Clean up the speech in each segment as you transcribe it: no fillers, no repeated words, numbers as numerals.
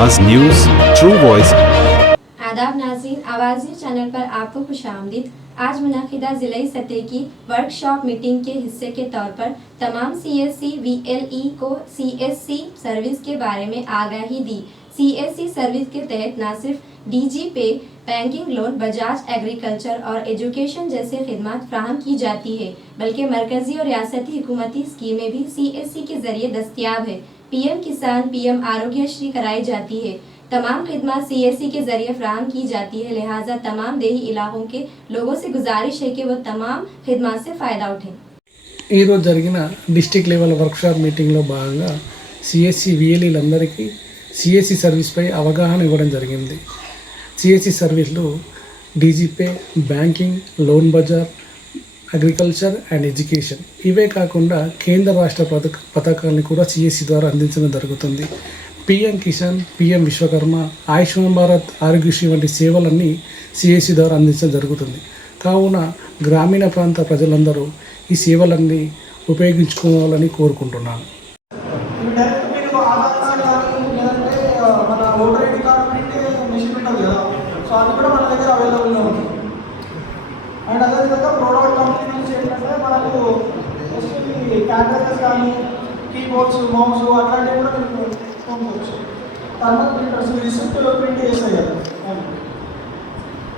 आवाज news true voice. आदाब नाज़रीन, आवाज़ी चैनल पर आपको खुशामदीद। आज मुनाकिदा ज़िले सतह की वर्कशॉप मीटिंग के हिस्से के तौर पर तमाम CSC VLE को CSC सर्विस के बारे में आगाही दी। CSC सर्विस के तहत न सिर्फ DG पे, बैंकिंग लोन, बजाज एग्रीकल्चर और एजुकेशन जैसे खिदमत फ्राहम की जाती है, बल्कि मरकजी और रियासती हुकूमती स्कीमें भी CSC के जरिए दस्तियाब है। PM किसान, PM आरोग्यश्री कराई जाती है। तमाम खिदमत CSC के जरिए फ्राहम की जाती है, लिहाजा तमाम देही इलाकों के लोगों से गुजारिश है कि वो तमाम खिदमत से फ़ायदा उठें। ఈరోజు జరిగిన డిస్టిక్ లెవెల్ వర్క్షాప్ మీటింగ్లో భాగంగా సిఎస్సి విఎల్ఈలందరికీ సిఎస్సి సర్వీస్పై అవగాహన ఇవ్వడం జరిగింది. సిఎస్సి సర్వీసులు DigiPay, banking, loan bazaar, agriculture and education, ఇవే కాకుండా కేంద్ర రాష్ట్ర పథకాలను కూడా సిఎస్సి ద్వారా అందించడం జరుగుతుంది. PM కిసాన్, PM విశ్వకర్మ, ఆయుష్మాన్ భారత్, ఆరోగ్యశ్రీ వంటి సేవలన్నీ సిఎస్సి ద్వారా అందించడం జరుగుతుంది. కావున గ్రామీణ ప్రాంత ప్రజలందరూ ఈ సేవలన్నీ ఉపయోగించుకోవాలని కోరుకుంటున్నాను. అండ్ అదేవిధంగా ప్రోడక్ట్ కంపెనీ నుంచి ఏంటంటే మనకు క్యాలెండర్స్ కానీ కీబోర్డ్స్, మౌస్ అట్లాంటివి కూడా మీకు కొనుక్కోవచ్చు. థర్మల్ ప్రింటర్స్, రిసిప్ట్ ప్రింట్ చేస్తాయి కదా.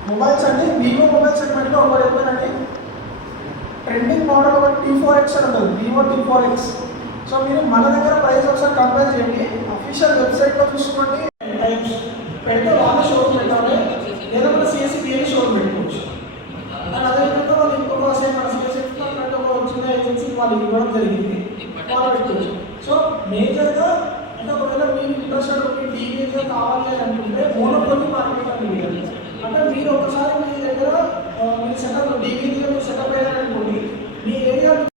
మొబైల్స్ అండి, వివో మొబైల్ సెగ్మెంట్లో ఒకటి చెప్పానండి, ట్రెండింగ్ మోడల్ ఒకటి T4X అని ఉంటుంది, వివో T4X. సో మీరు మన దగ్గర ప్రైస్ ఒకసారి కంపేర్ చేయండి, అఫీషియల్ వెబ్సైట్లో చూసుకోండి. టైమ్స్ పెడితే వాళ్ళ షోరూమ్ పెట్టాలి, లేదా మన CSC BLE షోరూమ్ పెట్టుకోవచ్చు. అండ్ అదేవిధంగా వాళ్ళు ఇంకొక మన CSC ఒక చిన్న ఏజెన్సీ వాళ్ళు ఇవ్వడం జరిగింది, వాళ్ళు పెట్టుకోవచ్చు. సో మేజర్గా అంటే ఒకవేళ మీరు ఇంట్రెస్టెడ్ ఉండి డీవీగా కావాలి అని అనుకుంటే మోనోపోలీ మార్కెట్ అని అంటే మీరు ఒకసారి మీ దగ్గర మీరు సెటప్ డీవీ